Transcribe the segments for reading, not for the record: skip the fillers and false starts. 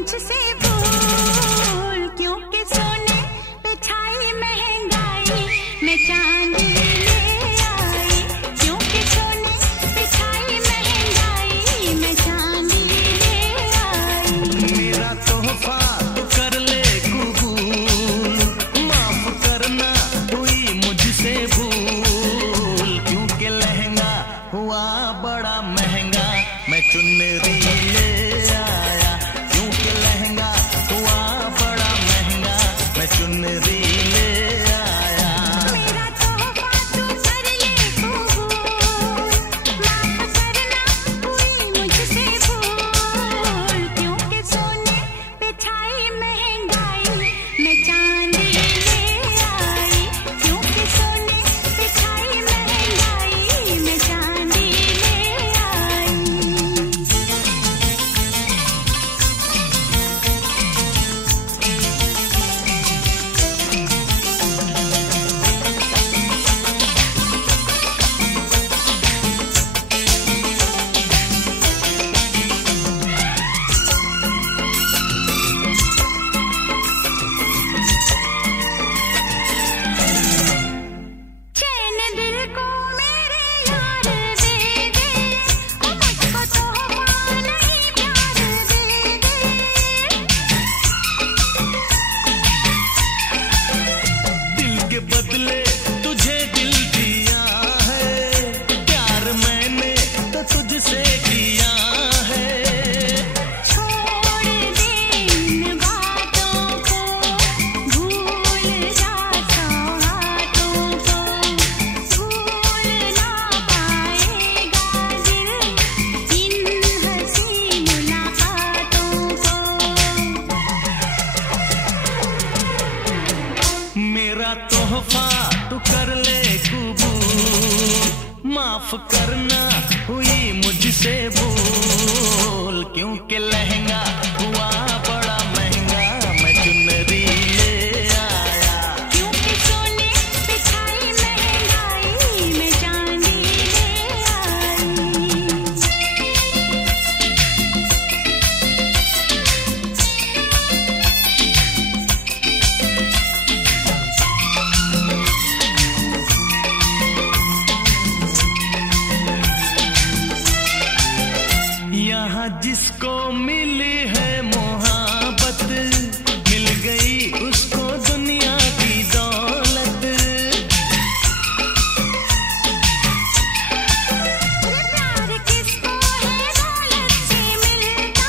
मुझसे भूल, क्योंकि सोने पे छाई महंगाई, मैं चांदी ले आई, क्योंकि सोने पे छाई महंगाई, मैं चांदी ले आई। मेरा तोहफा तो कर ले कबूल, माफ करना हुई मुझसे भूल, क्योंकि लहंगा हुआ बड़ा महंगा, मैं चुनरी ले आया, क्योंकि लहंगा हुआ बड़ा महंगा, मैं चुनरी ले आया। मेरा तोहफा तू कर ले कबूल, माफ करना हुई मुझसे भूल, क्योंकि सोने पे छाई महंगाई, मैं चांदी ले आई, क्योंकि सोने पे छाई महंगाई, मैं चांदी ले आई। चैन दिल को मेरे यार दे दे, मुझको तोहफा नहीं प्यार दे दे। दिल के बदले तुझे दिल दिया है, प्यार मैंने तो तुझसे किया है। छोड़ दे इन बातों को, भूल जा सौगातों को, भूल ना पाएगा दिल इन हंसी मुलाकातों को। मेरा तोहफा तू कर ले कबूल, माफ करना हुई मुझसे भूल, क्योंकि लहंगा हुआ बड़ा महंगा, मैं चुनरी ले आया। क्योंकि सोने पे छाई महंगाई, मैं चांदी ले आई। यहाँ जिसको मिली है मोहब्बत, मिल गई उसको दुनिया की दौलत। प्यार किसको है दौलत से मिलता,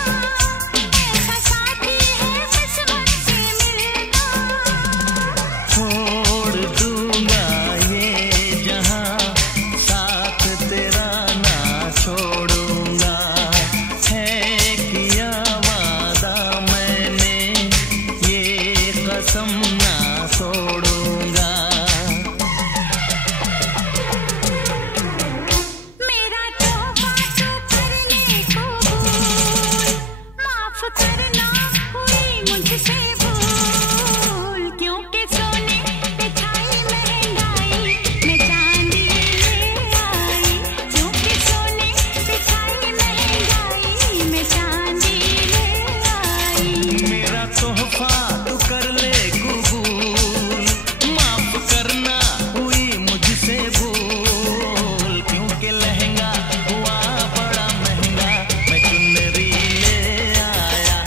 ऐसा साथी है किस्मत से मिलता। छोड़ दूंगा ये जहां, साथ तेरा ना छोड़ूंगा, है किया वादा मैंने, ये कसम ना तोड़ूंगा। मेरा तोहफा तू कर ले कबूल, माफ करना हुई मुझसे भूल, क्योंकि सोने पे छाई महंगाई, मैं चांदी ले आई, क्योंकि सोने पे छाई महंगाई, मैं चांदी ले आई। मेरा तोहफा तू कर ले कबूल, माफ करना हुई मुझसे भूल, क्योंकि लहंगा हुआ बड़ा महंगा, मैं चुनरी ले आया,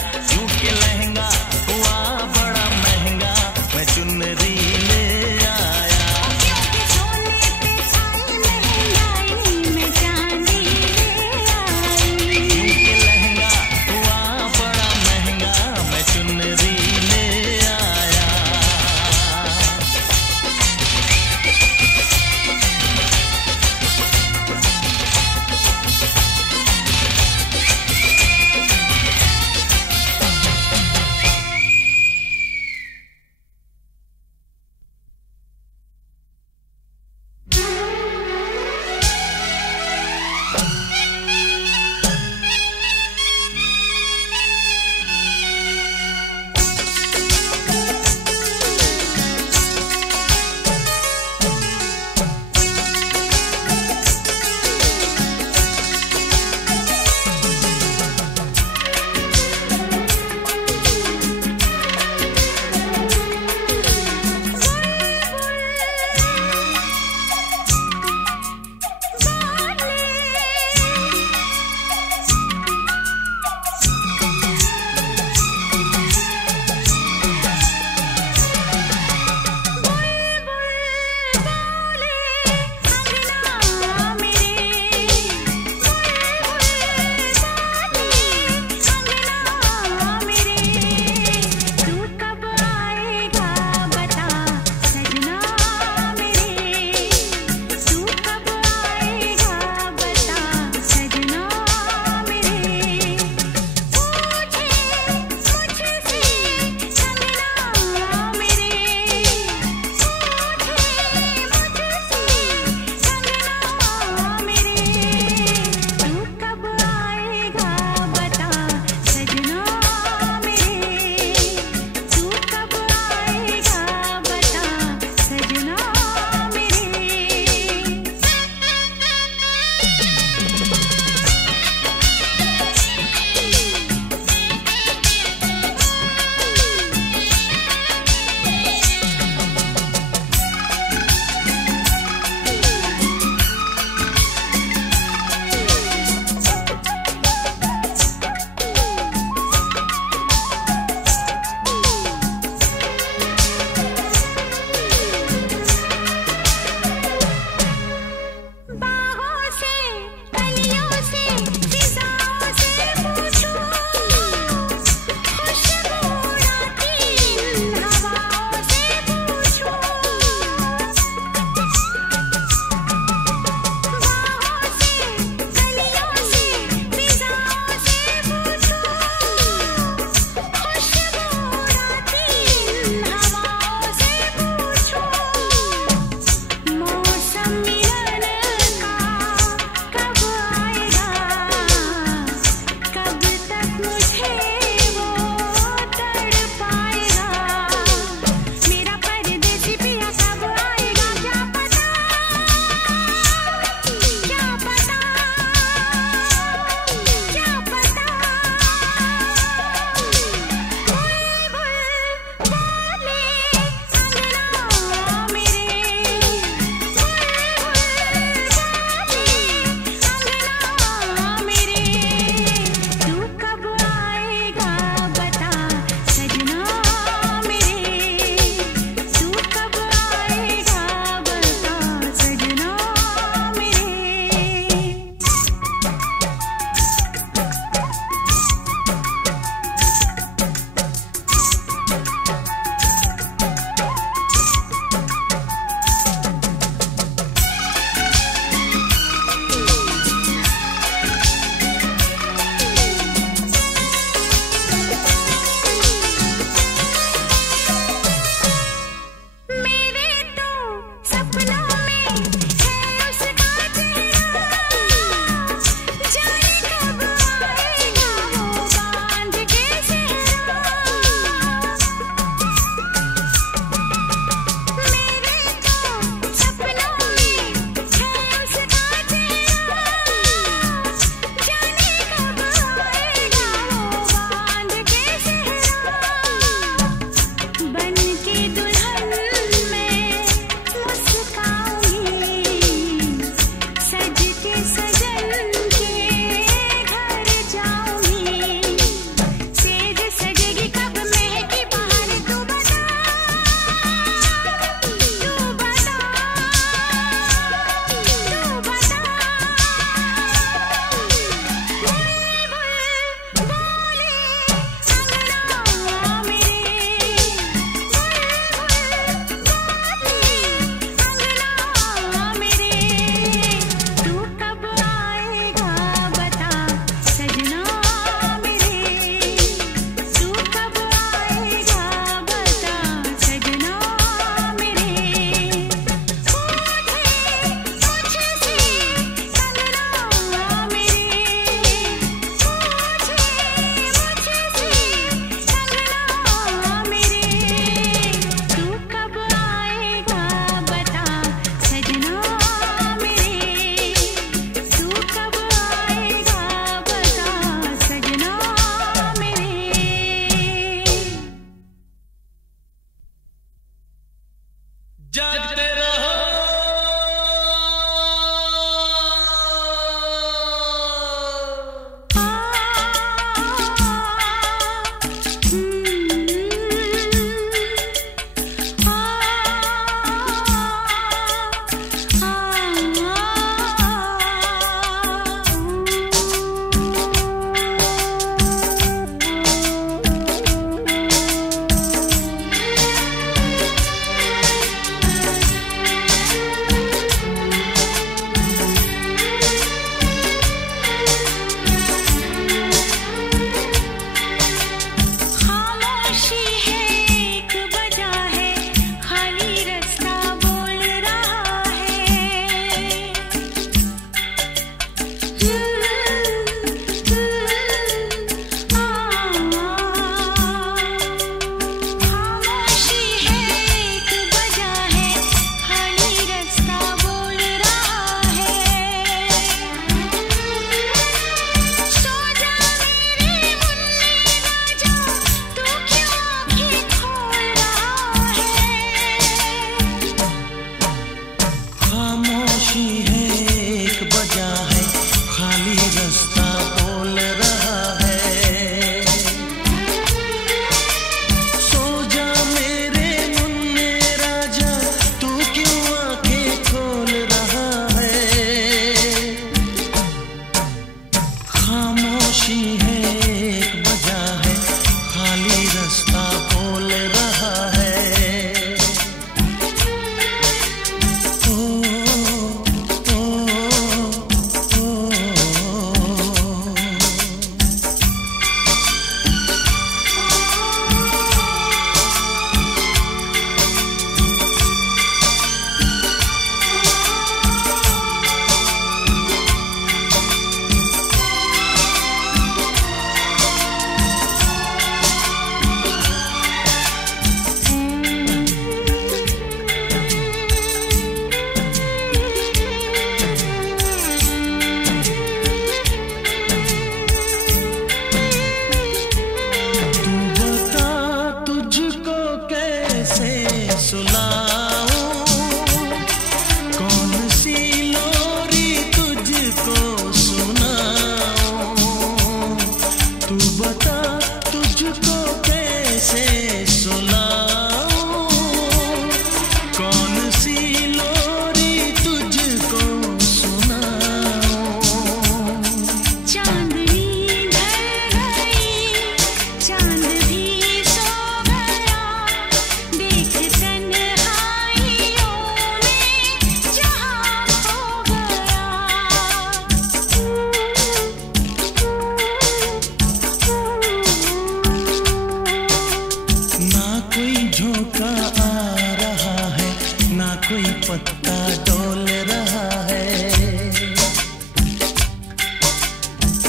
पत्ता डोल रहा है,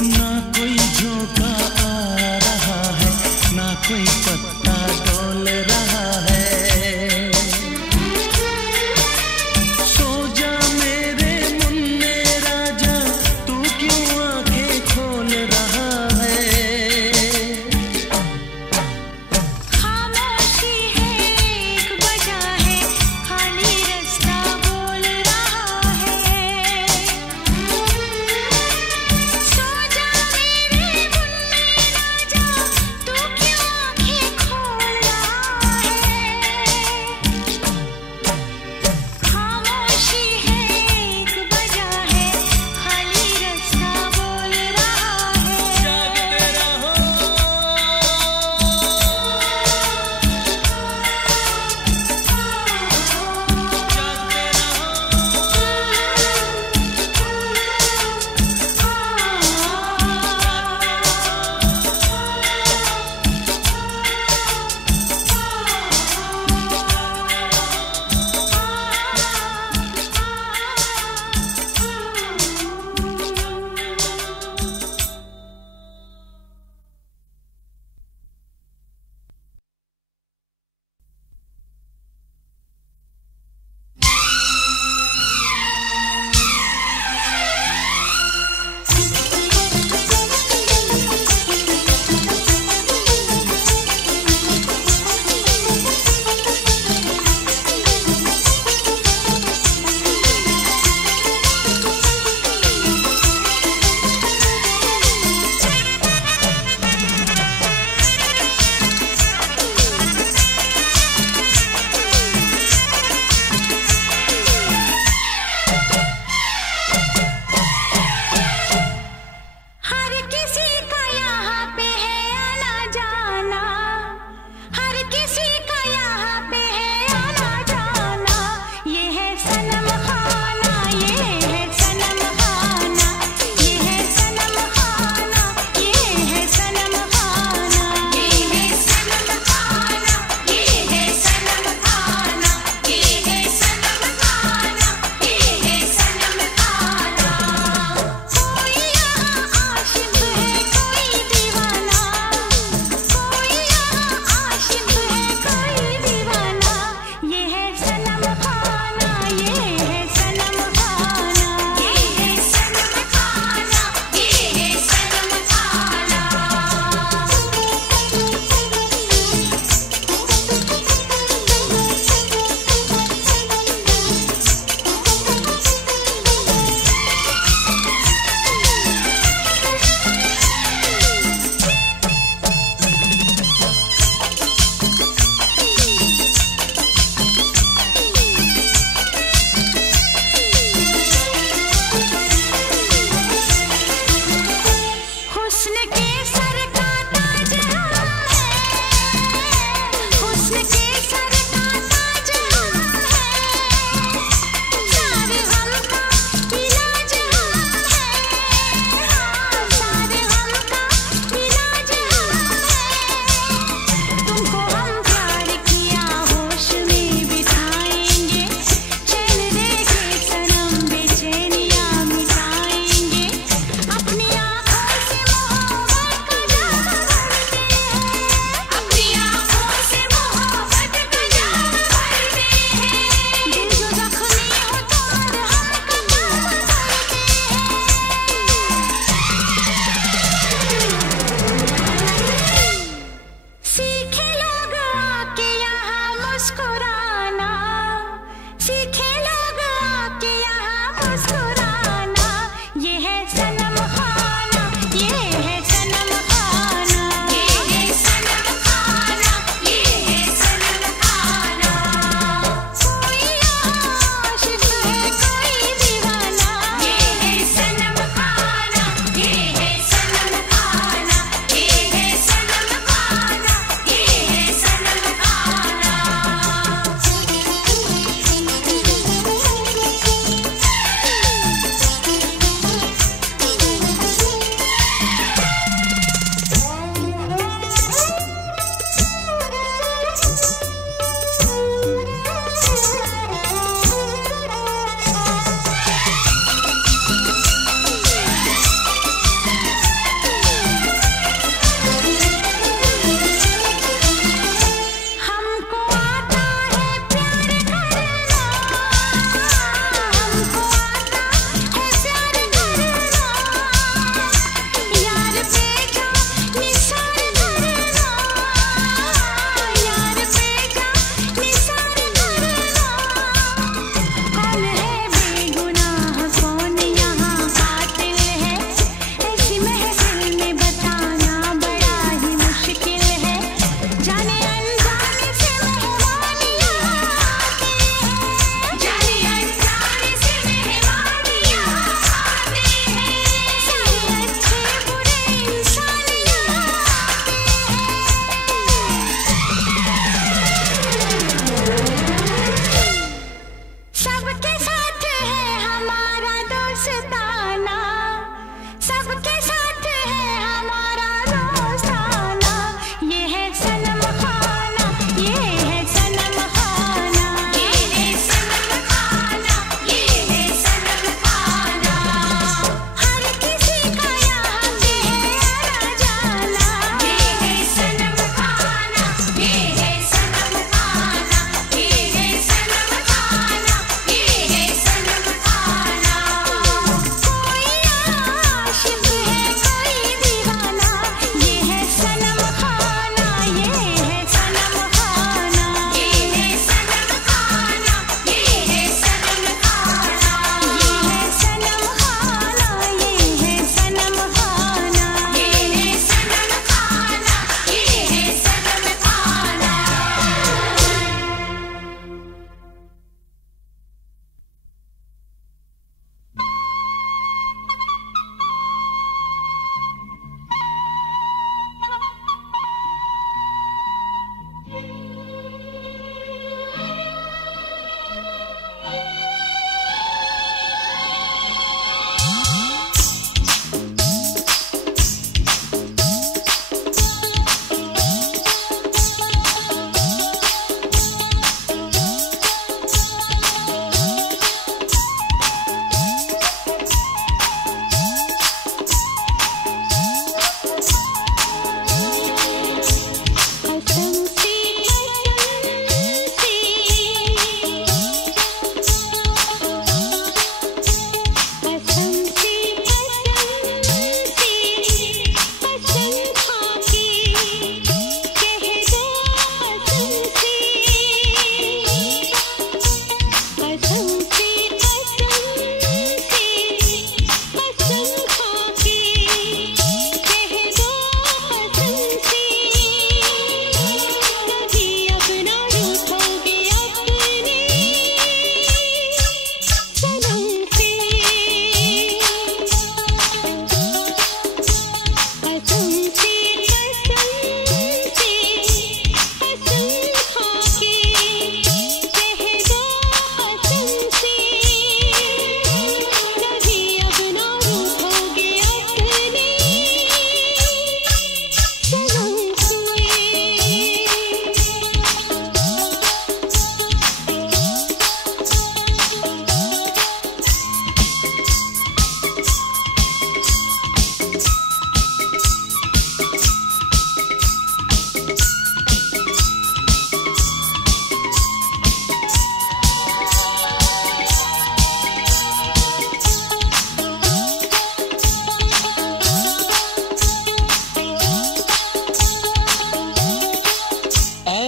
ना कोई झोंका आ रहा है, ना कोई पत्ता डोल रहा है। सो जा मेरे मुन्ने राजा, तू क्यों आंखें खोल रहा है? खामोशी है एक वजह है, खाली रास्ता बोल रहा है। सो जा मेरे मुन्ने राजा, तू क्यों आंखें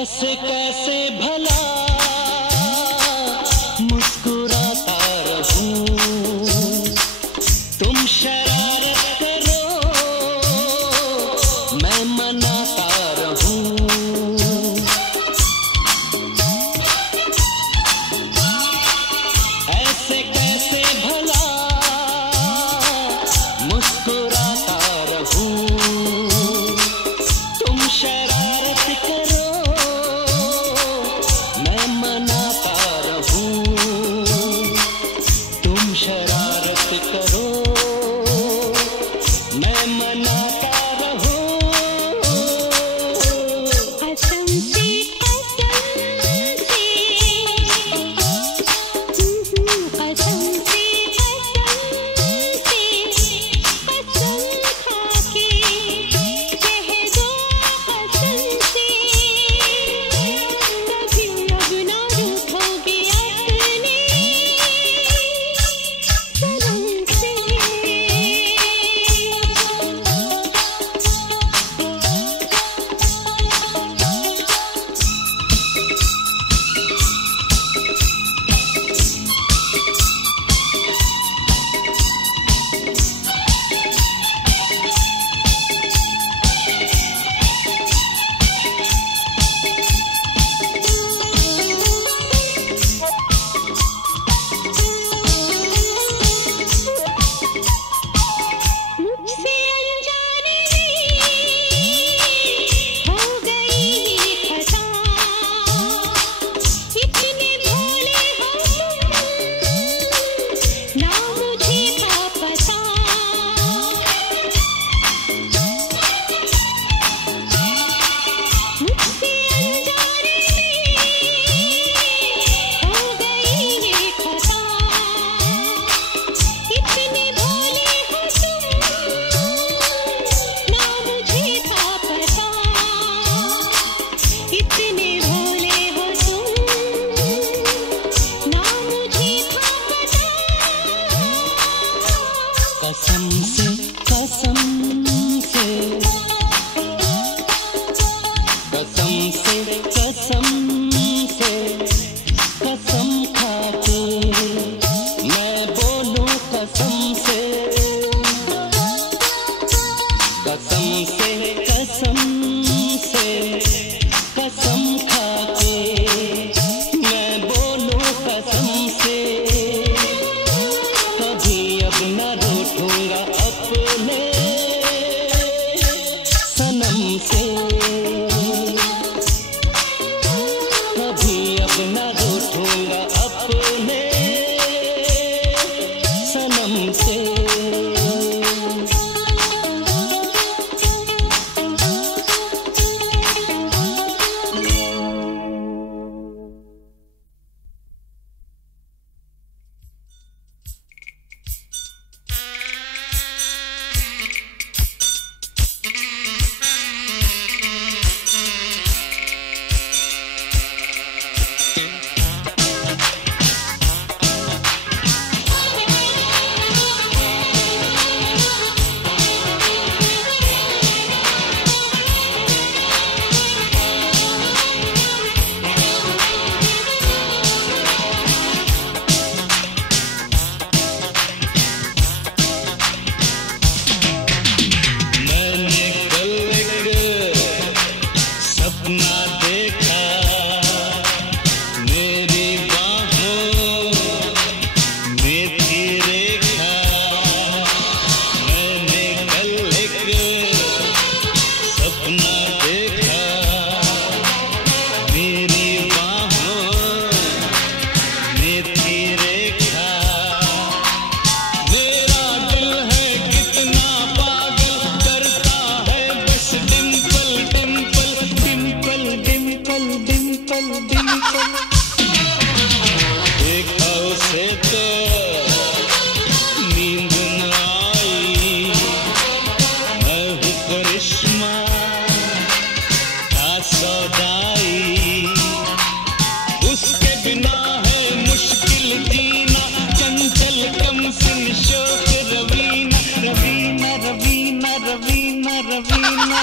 ऐसे कैसे भला मुस्कुराता रहूं, तुम शरारत करो मैं मनाता रहूं। ऐसे कैसे भला मुस्कुराता रहूं, तुम शरारत करो मैं मनाता रहूं। तुम शरारत करो मैं मनाता रहूं। कसम से कसम से कसम से कसम खा के कह दो कसम से, कभी अब ना रूठोगे अपने सनम से। मुझसे अनजाने में हो गई ये खता, इतने भोले हो तुम ना मुझे था पता। मुझसे अनजाने में हो गई ये खता, इतने भोले हो तुम ना मुझे था पता। इतने भोले हो तुम ना मुझे था पता। कसम से कसम से कसम से कसम से कसम खा के मैं बोलूं कसम से। कसम से कसम से कसम खा के मैं बोलूं कसम से। कभी अब न रूठूंगा अपने सनम से। कभी अब न रूठूंगा अपने सनम से। मैंने कल एक सपना देखा, मेरी बाहों में थी रेखा। मैंने कल एक सपना देखा, मेरी बाहों में थी रेखा। मेरा दिल है कितना पागल करता है बस डिंपल डिंपल डिंपल डिंपल डिंपल डिंपल। देखा उसे तो नींद न आई, मैं हूँ करिश्मा का सौदाई। उसके बिना है मुश्किल जीना, चंचल कम सिन शोक रवीना रवीना रवीना रवीना रवीना।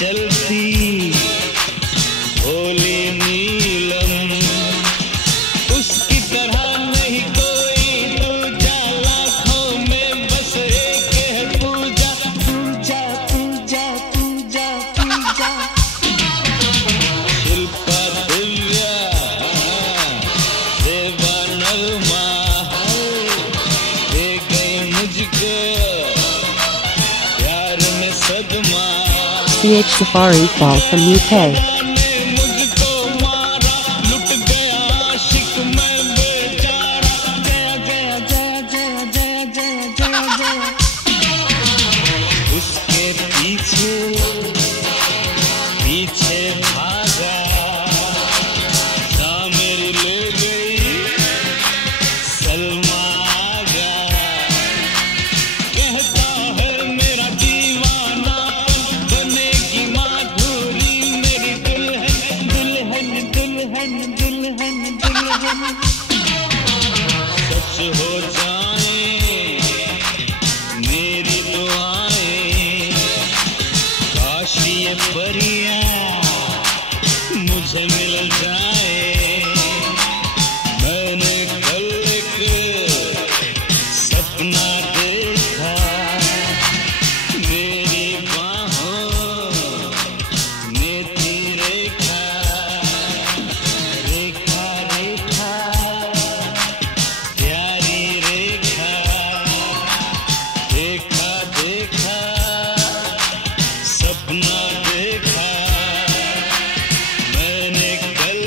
चलती भोली नीलम, उसकी तरह नहीं कोई दूजा, लाखों में बस एक है पूजा, पूजा पूजा पूजा पूजा। शिल्पा दिव्या देवा नरमा दे गई मुझको प्यार में सदमा। CH Safari Fall from UK. मुझको मारा लुट गया आशिक मैं बेचारा, जया जया जया जया जया जया जया जया। उसके पीछे पीछे भागा, शामिल ले गई सलमा आ गया। कहता है मेरा दीवाना बनेगी माधुरी मेरी दुल्हन, दुल्हन दुल्हन दुल्हन दुल्हन। सच हो जाए मेरी दुआएं, काश ये परियां मुझे मिल जाए। मैंने कल एक सपना देखा, मेरी बाहों में थी रेखा, रेखा रेखा प्यारी रेखा। देखा देखा सपना देखा मैंने कल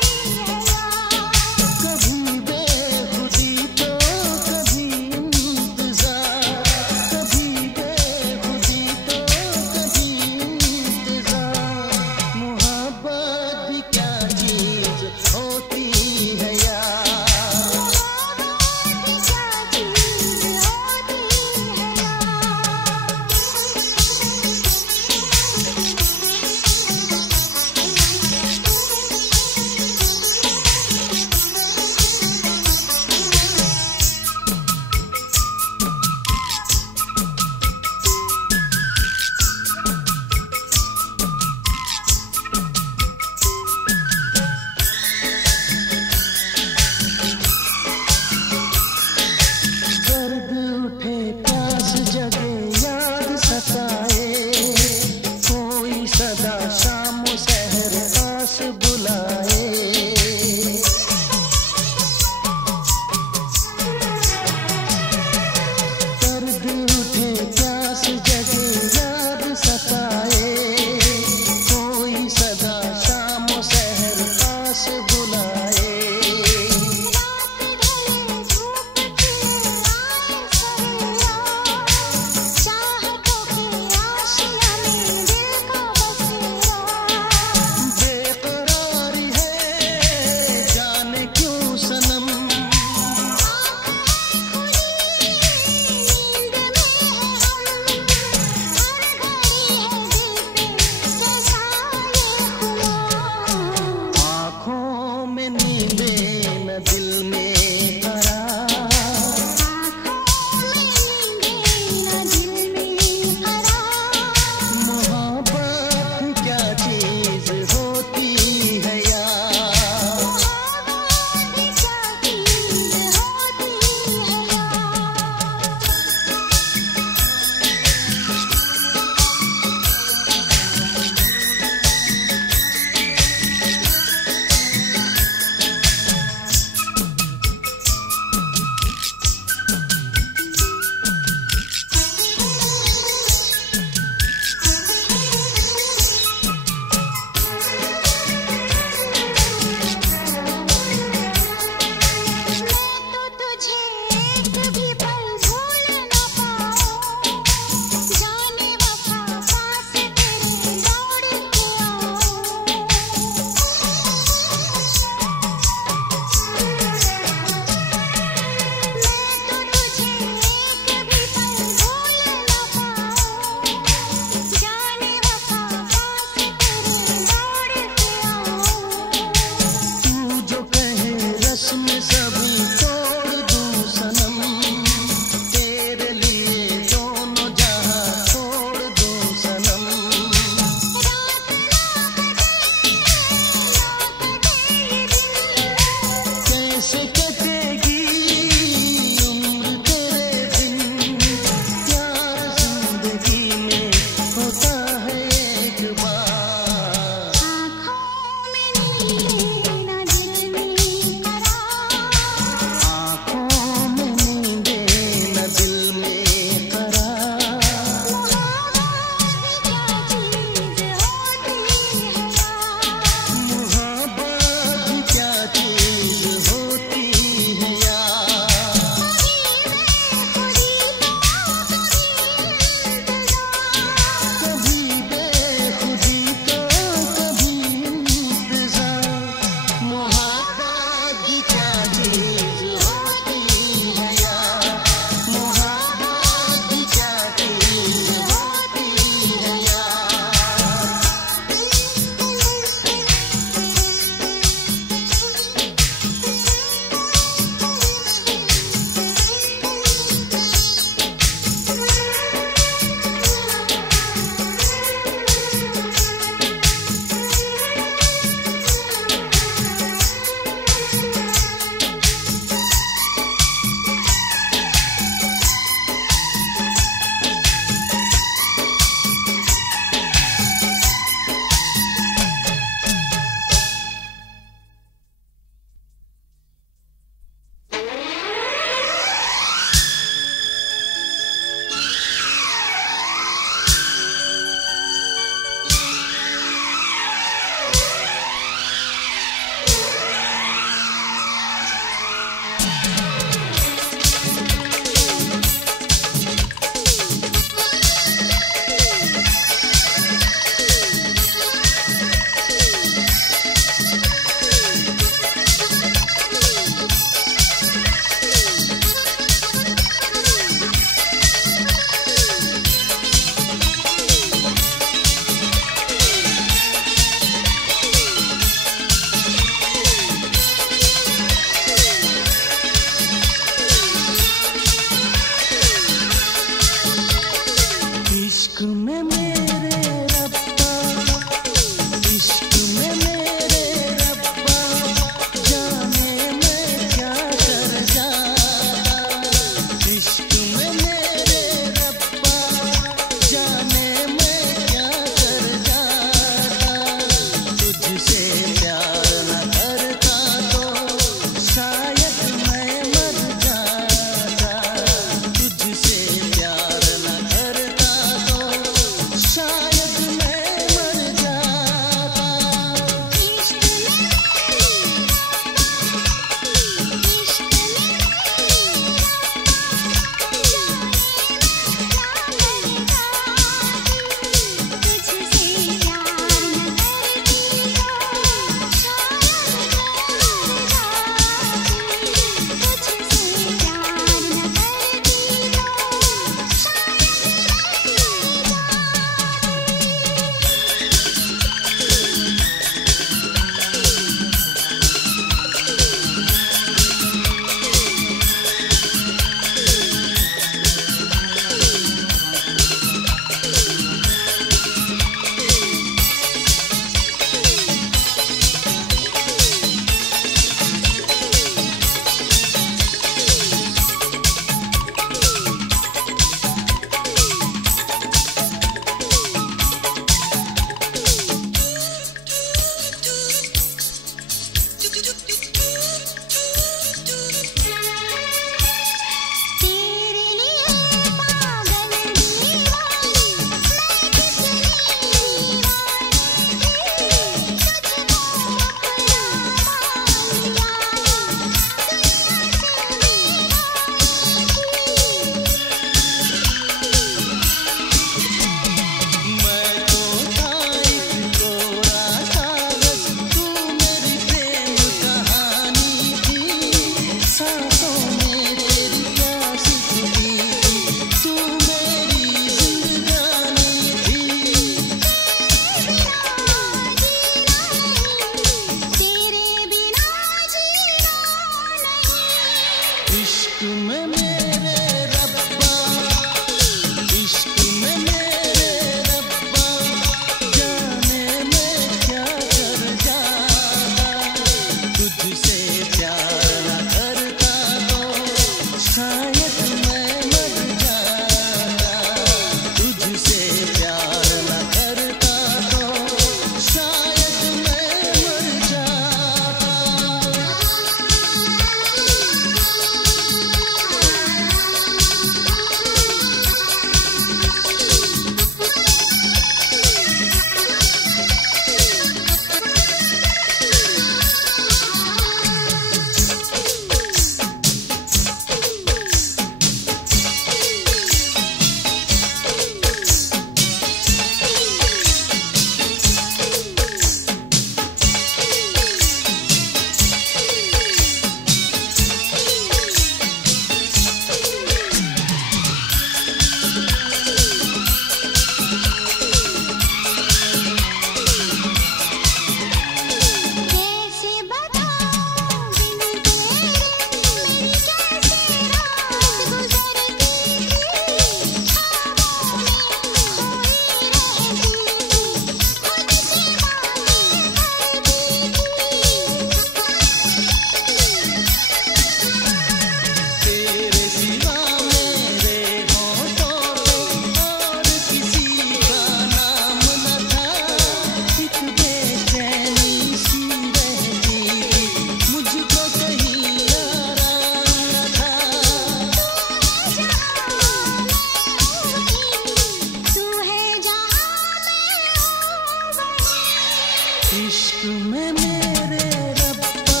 इश्क में मेरे रब्बा,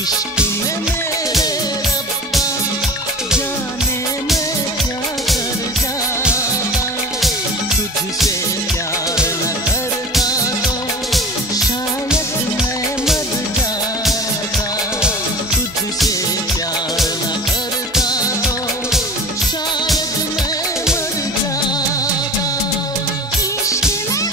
इश्क में मेरे रब्बा, जाने मैं क्या कर जाता, तुझसे प्यार न करता तो शायद मैं मर जाता, तुझसे प्यार न करता तो शायद मैं मर जाता। इश्क में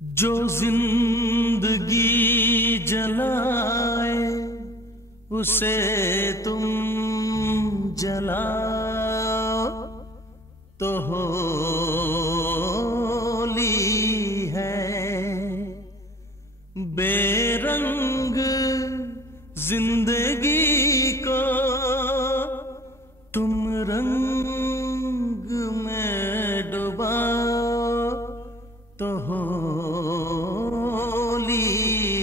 जो जिंदगी जलाए उसे तुम जलाओ तो होली है, बेरंग जिंदगी को तुम रंग में डुबाओ तो होली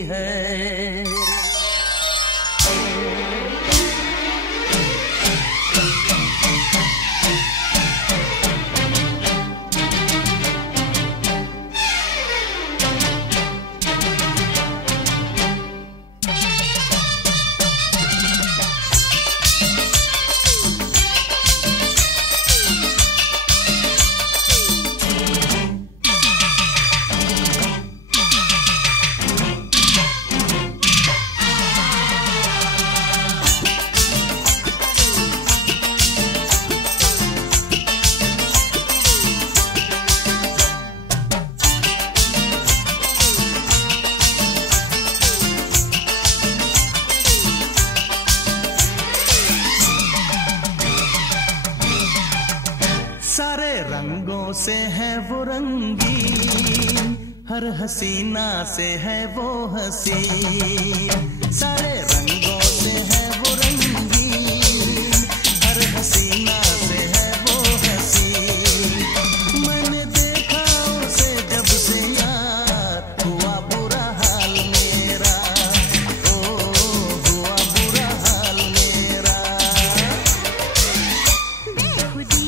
है। सारे रंगों से है वो रंगीन, हर हसीना से है वो हसीन, सारे रंगों से है वो रंगीन, हर हसीना से है वो हसीन। मैंने देखा उसे जब से यार, हुआ बुरा हाल मेरा, ओ हुआ बुरा हाल मेरा। बेखुदी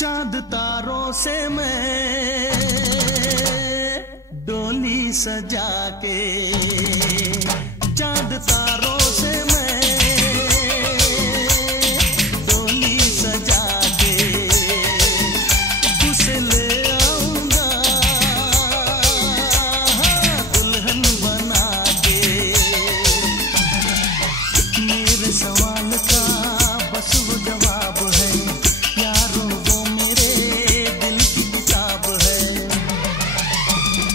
चांद तारों से मैं डोली सजा के, चांद तारों से मैं डोली सजा के उसे ले आऊंगा दुल्हन बना के। मेरे सवाल का बस वो जवाब है यारो, वो मेरे दिल की किताब है,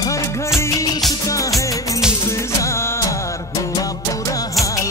हर घड़ी उसका है इंतजार, हुआ बुरा हाल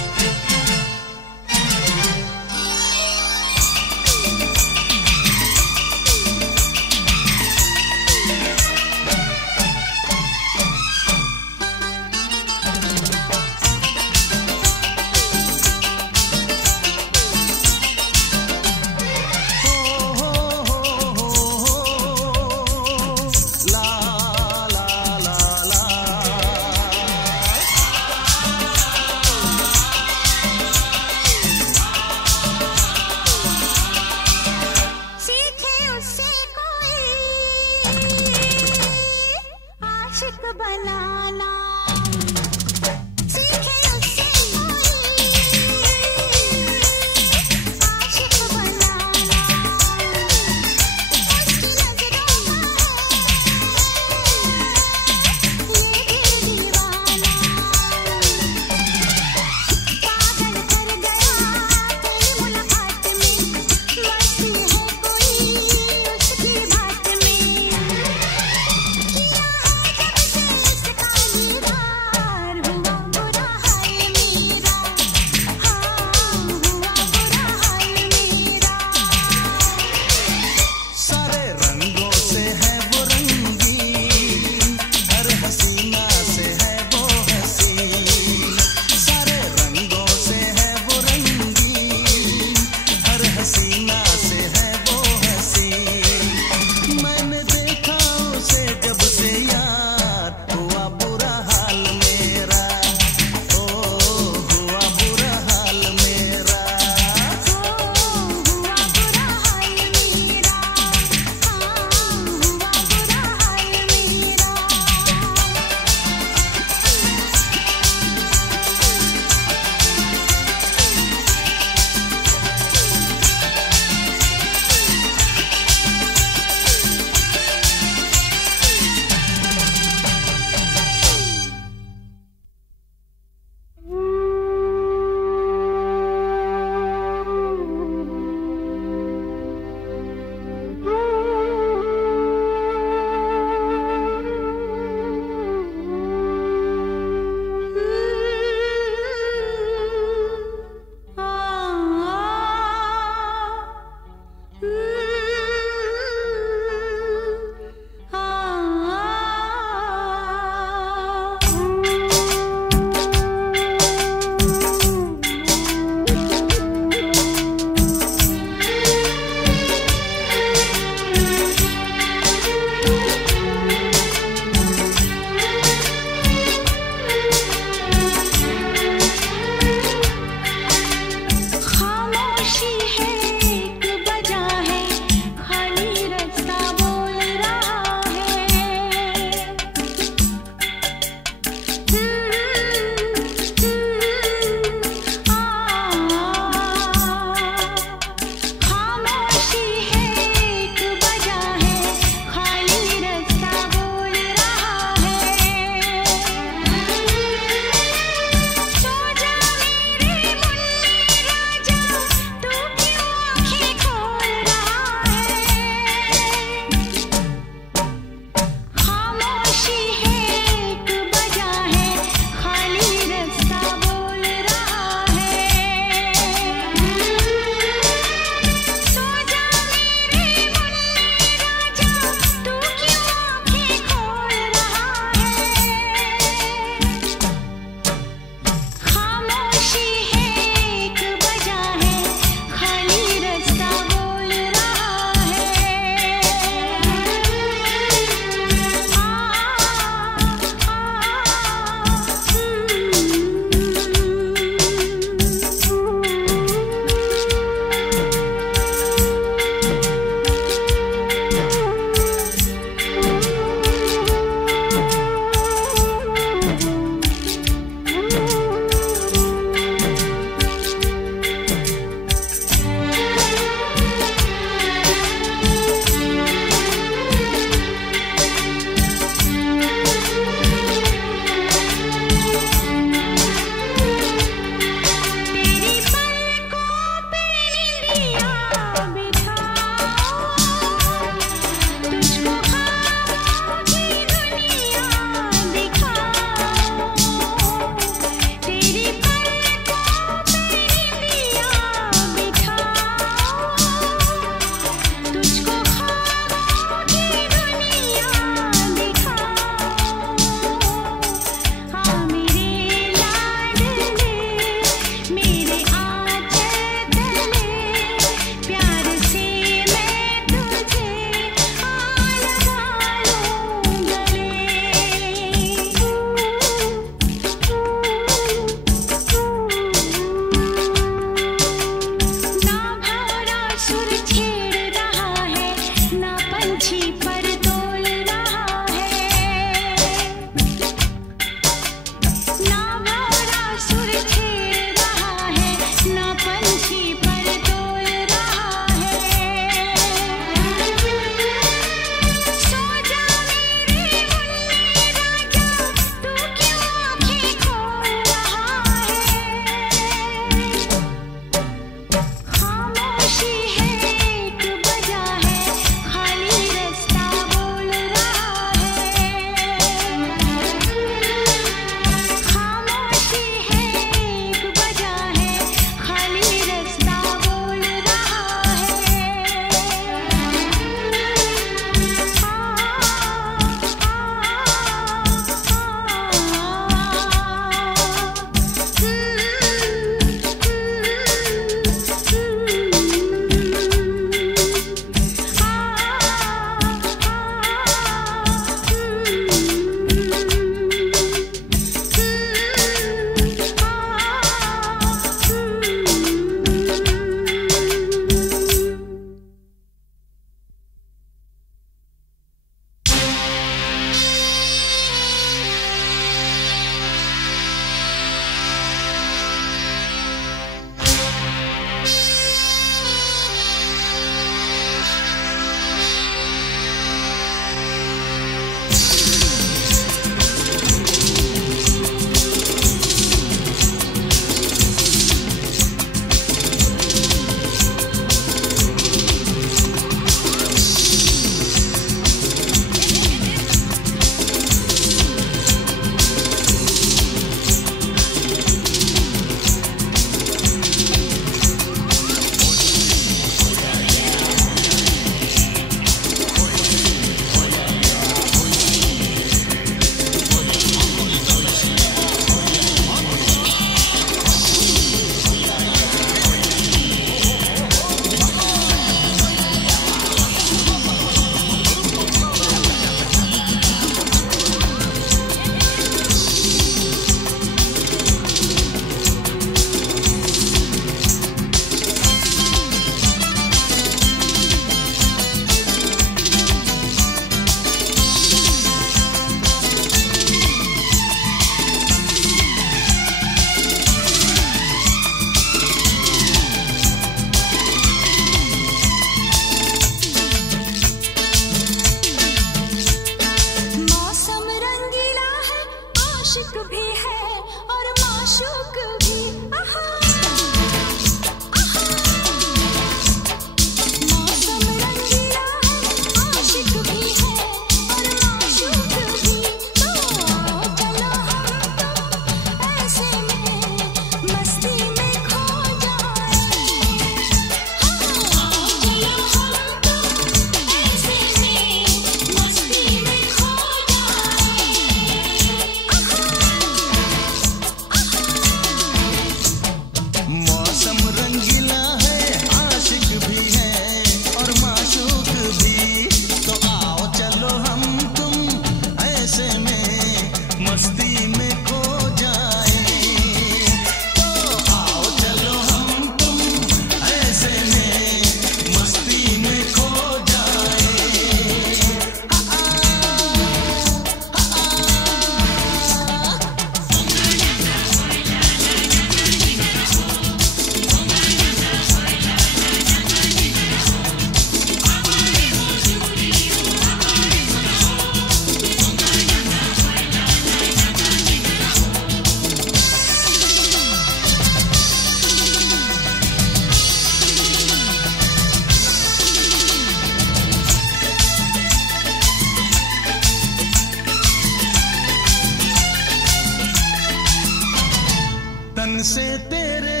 से तेरे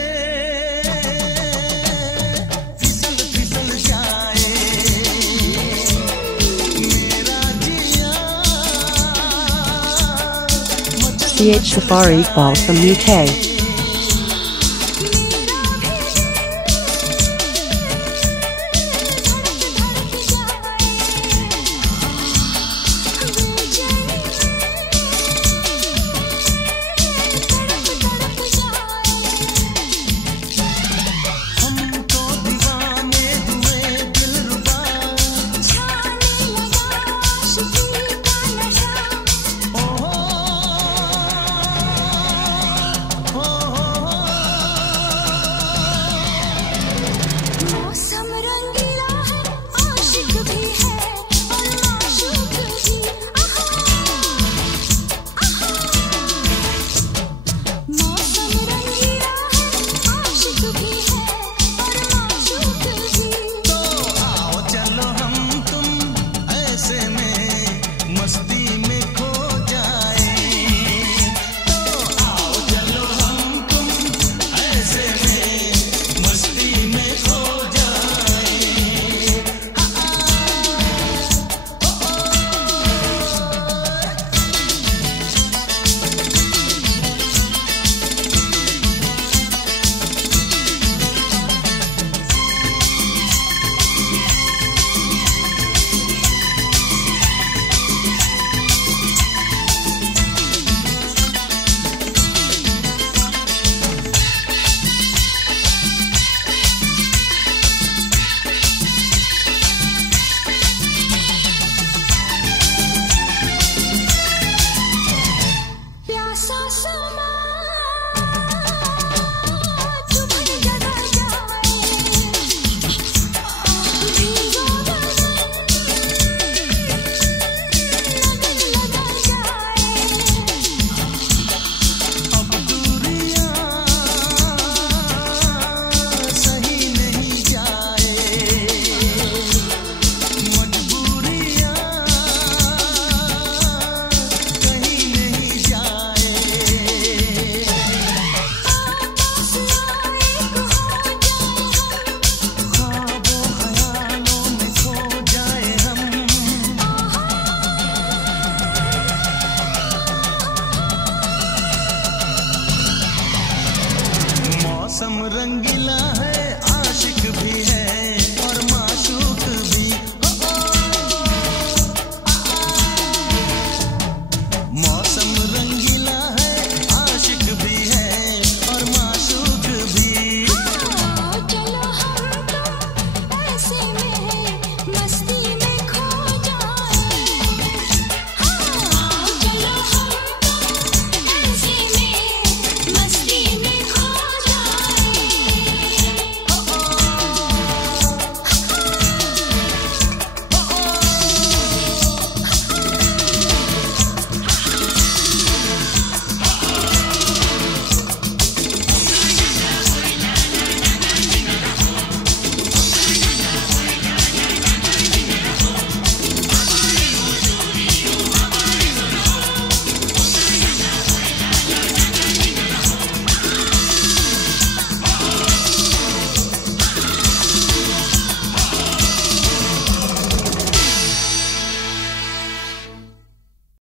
फिसल फिसल जाए मेरा जिया। CH Safari Fall from UK.